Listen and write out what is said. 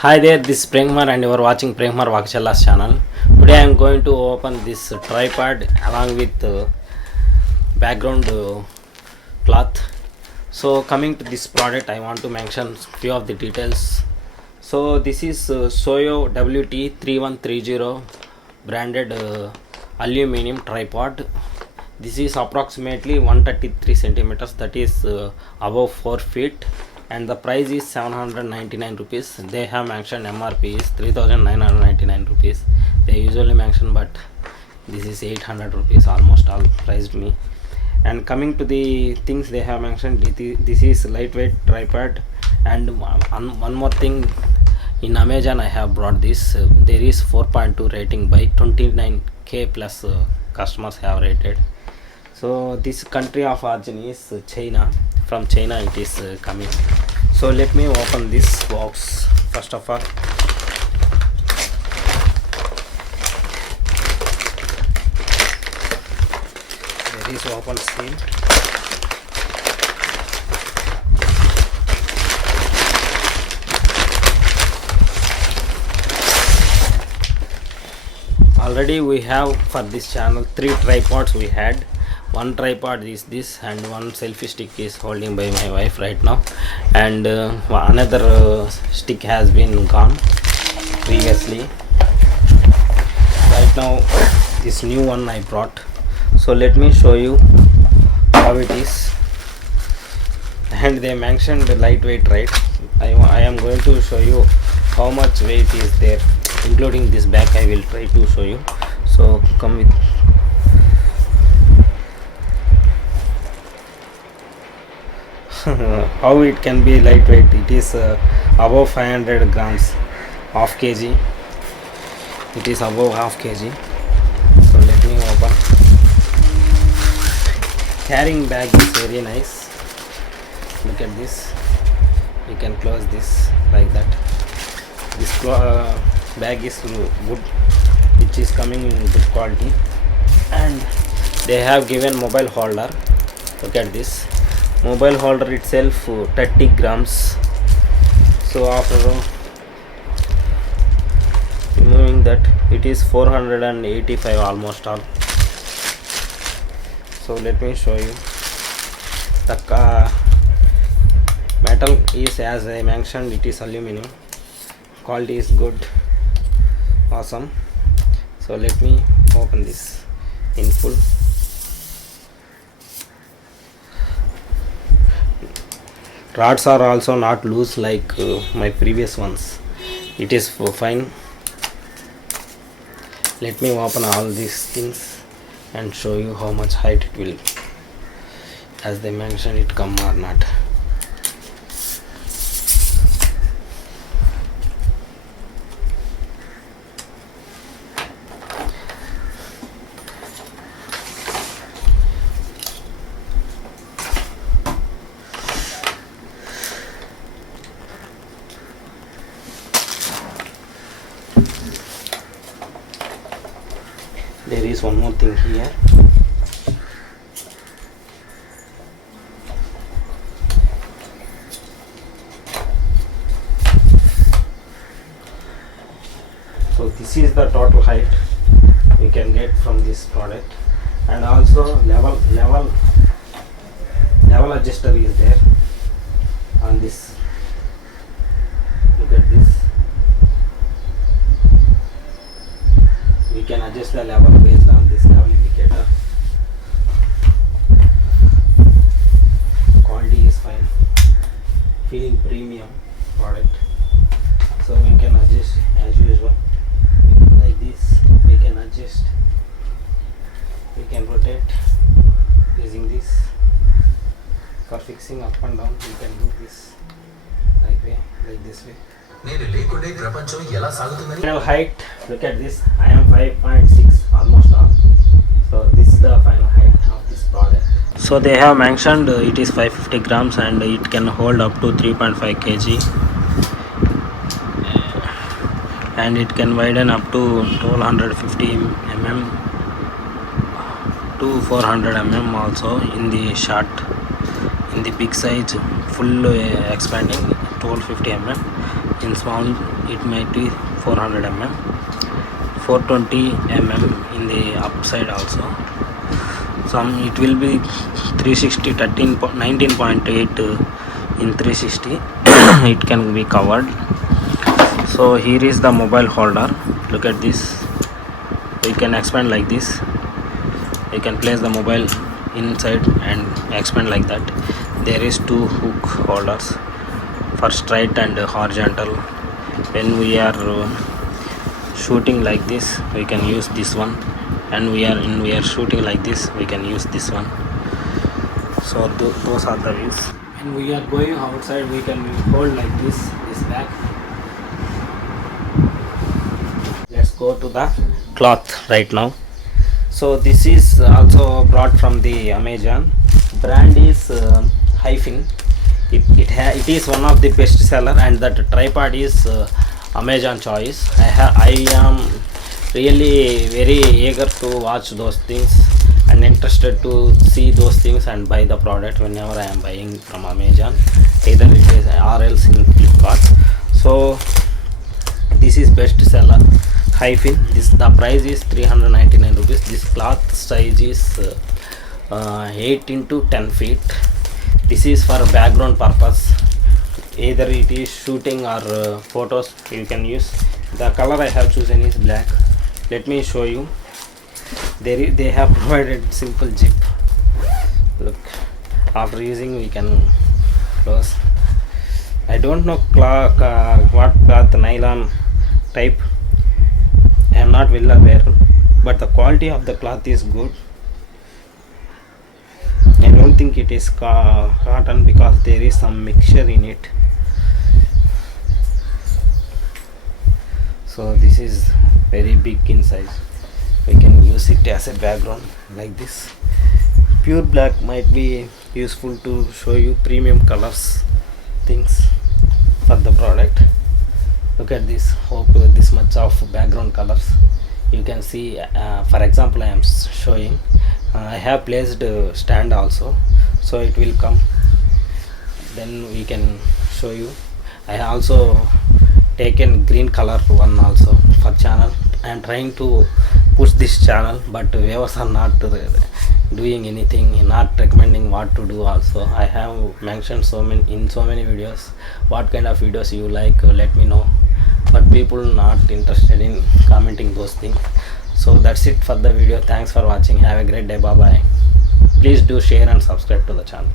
Hi there, this is Premkumar and you are watching Premkumar Vakachalla's channel. Today I am going to open this tripod along with background cloth. So coming to this product, I want to mention few of the details. So this is Syvo WT3130 branded aluminium tripod. This is approximately 133 centimeters, that is above 4 feet, and the price is 799 rupees. They have mentioned MRP is 3999 rupees. They usually mention, but this is 800 rupees, almost all priced me. And coming to the things they have mentioned, this is lightweight tripod. And one more thing, in Amazon I have brought this. There is 4.2 rating by 29k plus customers have rated. So this country of origin is China. From China it is coming. So let me open this box first of all. There is open seal. Already we have for this channel 3 tripods we had. One tripod is this and one selfie stick is holding by my wife right now, and another stick has been gone previously. Right now this new one I brought. So let me show you how it is. And they mentioned lightweight, right? I am going to show you how much weight is there, including this bag. I will try to show you. So come with. How it can be lightweight? It is above 500 grams, half kg. It is above half kg. So let me open. Carrying bag is very nice. Look at this. You can close this like that. This bag is good, which is coming in good quality, and they have given mobile holder. Look at this. Mobile holder itself 30 grams. So after removing that, it is 485 almost all. So let me show you. The metal is, as I mentioned, it is aluminum. Quality is good, awesome. So let me open this in full. Rods are also not loose like my previous ones. It is fine. Let me open all these things and show you how much height it will, as they mentioned, it come or not. There is one more thing here. So this is the total height we can get from this product, and also level adjuster is there on this. Look at this. We can adjust the level based on this level indicator. Quality is fine. Feeling premium product. So we can adjust as usual. Like this, we can adjust. We can rotate using this. For fixing up and down, we can do this like this way. Final height, look at this. I am 5.6 almost all. So this is the final height of this product. So they have mentioned it is 550 grams and it can hold up to 3.5 kg, and it can widen up to 1250 mm to 400 mm also in the short. In the big size, full expanding 1250 mm. In small it might be 400 mm, 420 mm in the upside also. Some it will be 360 19.8 in 360 it can be covered. So here is the mobile holder. Look at this. You can expand like this. You can place the mobile inside and expand like that. There is two hook holders for straight and horizontal. When we are shooting like this, we can use this one, and we are shooting like this, we can use this one. So those are the views. When we are going outside, we can hold like this back. Let's go to the cloth right now. So this is also brought from the Amazon. Brand is Hiffin. It is one of the best seller, and that tripod is Amazon choice. I am really very eager to watch those things and interested to see those things and buy the product whenever I am buying from Amazon, either it is or else in Flipkart. So this is best seller Hiffin. The price is 399 rupees. This cloth size is 8 into 10 feet. This is for background purpose, either it is shooting or photos you can use. The color I have chosen is black. Let me show you. They have provided simple zip. Look, after using we can close. I don't know what cloth, nylon type. I am not well aware, but the quality of the cloth is good. I don't think it is cotton because there is some mixture in it. So this is very big in size. We can use it as a background like this. Pure black might be useful to show you premium colors things for the product. Look at this. Hope this much of background colors you can see. For example, I am showing. I have placed stand also, so it will come. Then we can show you. I also taken green color one also for channel. I am trying to push this channel, but viewers are not doing anything, not recommending what to do. Also, I have mentioned in so many videos what kind of videos you like. Let me know, but people not interested in commenting those things. So that's it for the video. Thanks for watching. Have a great day. Bye bye. Please do share and subscribe to the channel.